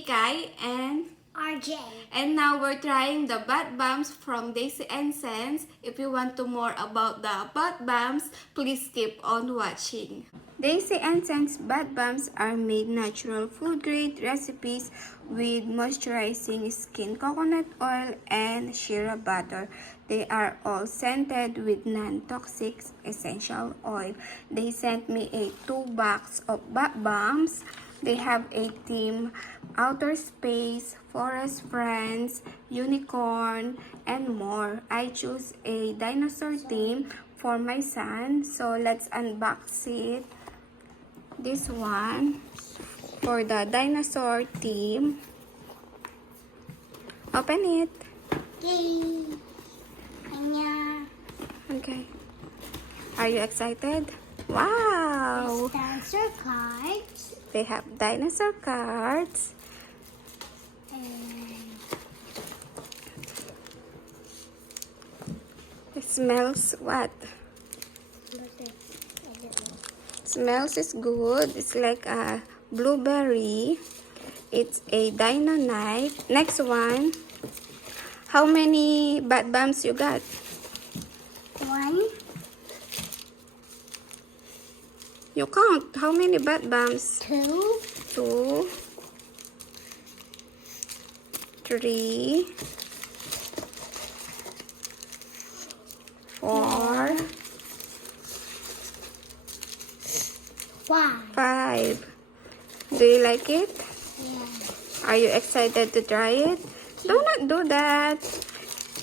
KIKAY and RJ. and now we're trying the bath bombs from Daisy and Sense. If you want to more about the bath bombs, please keep on watching. Daisy and Sense bath bombs are made natural food grade recipes with moisturizing skin coconut oil and shea butter. They are all scented with non-toxic essential oil. They sent me a 2 box of bath bombs. They have a theme: outer space, forest friends, unicorn, and more. I choose a dinosaur theme for my son, so let's unbox it. This one for the dinosaur theme. Open it. Yay! Kanya. Okay. Are you excited? Wow! Dinosaur cards. They have dinosaur cards. And It smells what? Smells is good. It's like a blueberry. It's a dino knife. Next one. How many bath bombs you got? 1, You count. How many bath bombs? 2, 2, 3, 4, 5. 5. Do you like it? Yeah. Are you excited to try it? Do not do that.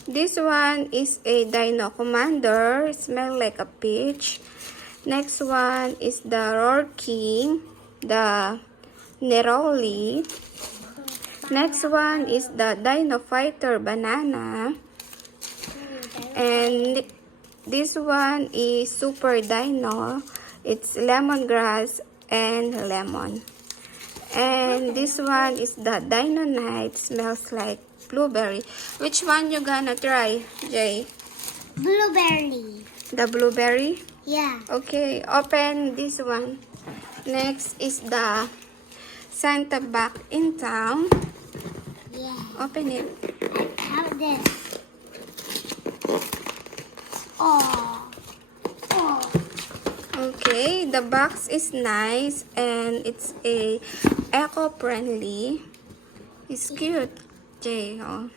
This one is a Dino Commander. Smell like a peach. Next one is the Roar King, the Neroli. Next one is the Dino Fighter Banana. And this one is Super Dino. It's lemongrass and lemon. And this one is the Dino Night. Smells like blueberry. Which one you gonna try, Jay? Blueberry. The blueberry? Yeah. Okay, open this one. Next is the Santa back in town. Yeah. Open it. How about this? Oh. Oh. Okay, the box is nice and it's a eco-friendly. It's cute. Jay, oh.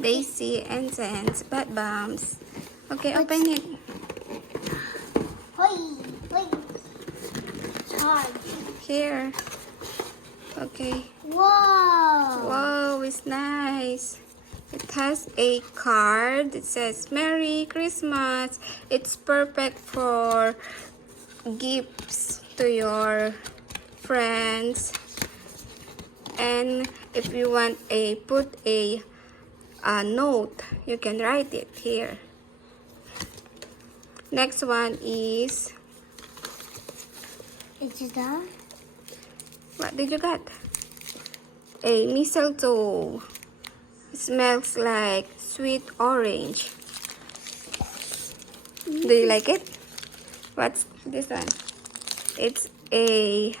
Daisy and Sense bath bombs. Okay, open it. Hoi. Hoi. It's hard. Here. Okay. Whoa. Wow, it's nice. It has a card. It says Merry Christmas. It's perfect for gifts to your friends. And if you want put a note, you can write it here. Next one is, It's the what did you get? A mistletoe. It smells like sweet orange. Do you like it? What's this one? It's a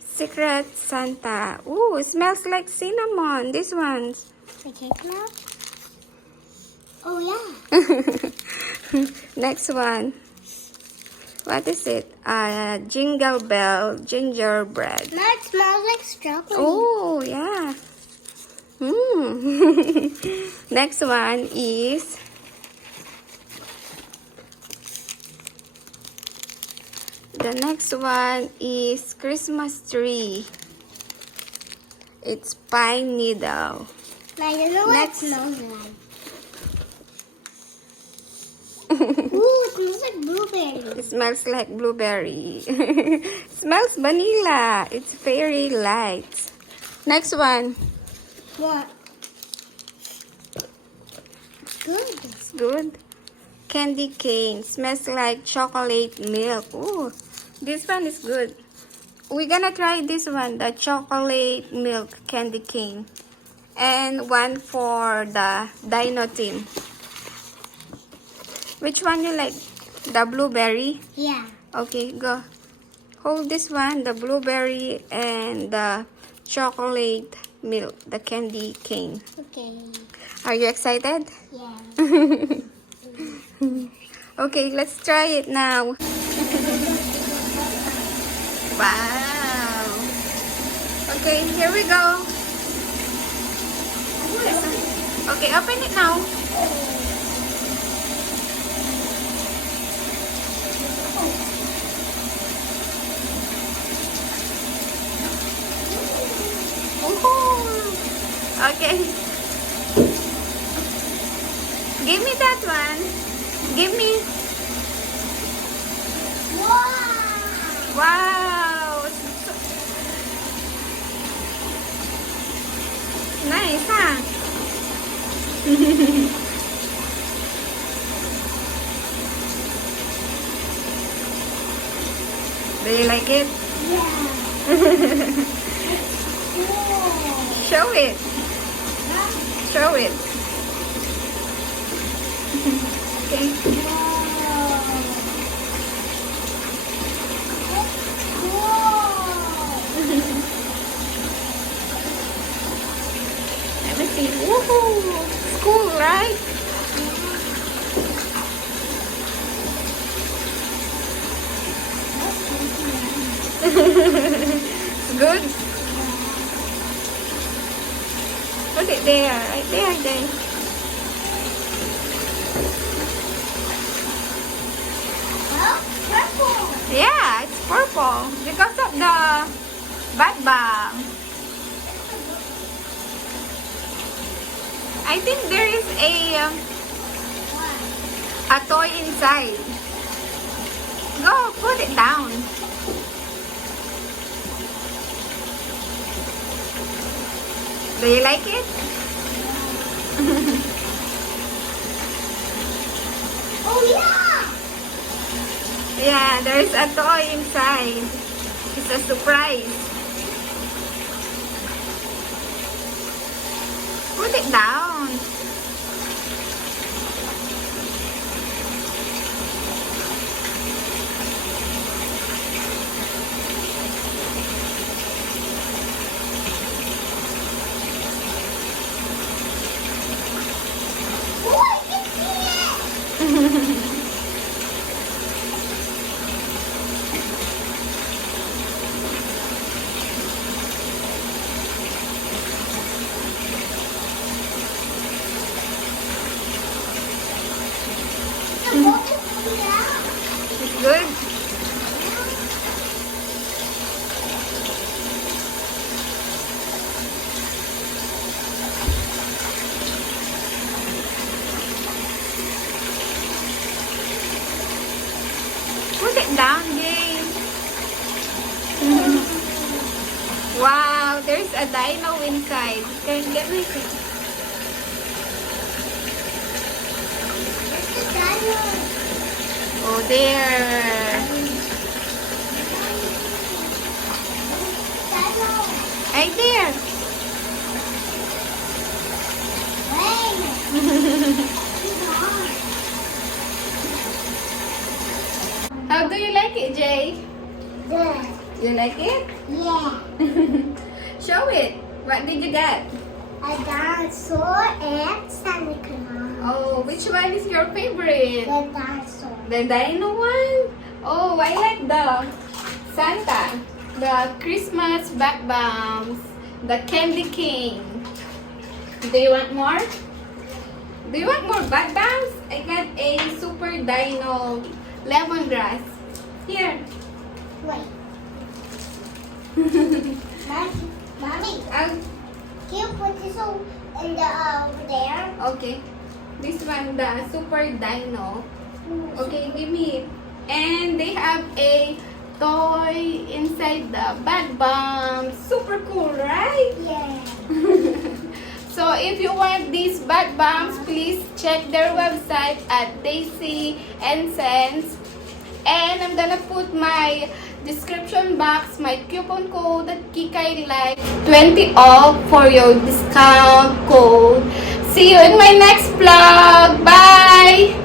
Secret Santa. Ooh, it smells like cinnamon. This one's. the cake now? Oh yeah. Next one. What is it? Jingle Bell gingerbread. Now it smells like strawberry. Oh, yeah. Next one is Christmas tree. It's pine needle. Now you know what Next. it smells like. Ooh, it smells like blueberry. It smells like blueberry. Smells vanilla. It's very light. Next one. What? Good. It's good. Candy cane. Smells like chocolate milk. Ooh, this one is good. We're gonna try this one, the chocolate milk candy cane. And one for the dino team. Which one you like? The blueberry? Yeah. Okay, go. Hold this one, the blueberry and the chocolate milk, the candy cane. Okay. Are you excited? Yeah. Okay, let's try it now. Wow. Okay, here we go. Okay, open it now. Okay. Give me that one. Give me. Wow. Wow. Nice, huh? Do you like it? Yeah. Show it. Show it. Okay. Let me see. Woohoo! It's cool, right? It's good. Put it there, right there, there. Yeah, it's purple because of the bat bomb. I think there is a toy inside. Go, put it down. Do you like it? Oh yeah! Yeah, there's a toy inside. It's a surprise. Put it down. Oh, I can see it! The ball is coming out. It's good. Put it down, James. Wow, there's a dino inside. Can you get me? It's the diamond. Oh, there. Diamond. Right there. How do you like it, Jay? Good. You like it? Yeah. Show it. What did you get? A dinosaur and Santa Claus. Oh, which one is your favorite? The dinosaur. The dino one? Oh, I like the Santa. The Christmas bath bombs. The candy cane. Do you want more? Do you want more bath bombs? I got a super dino lemongrass. Here. Wait. Mommy, I'll, can you put this in the over there? okay. This one, the super dino. Okay, give me it. And they have a toy inside the bath bomb. Super cool, right? Yeah. So if you want these bath bombs, please check their website at Daisy and Sense. And I'm gonna put my description box, my coupon code at KIKAY Live 20 off for your discount code. See you in my next vlog. Bye!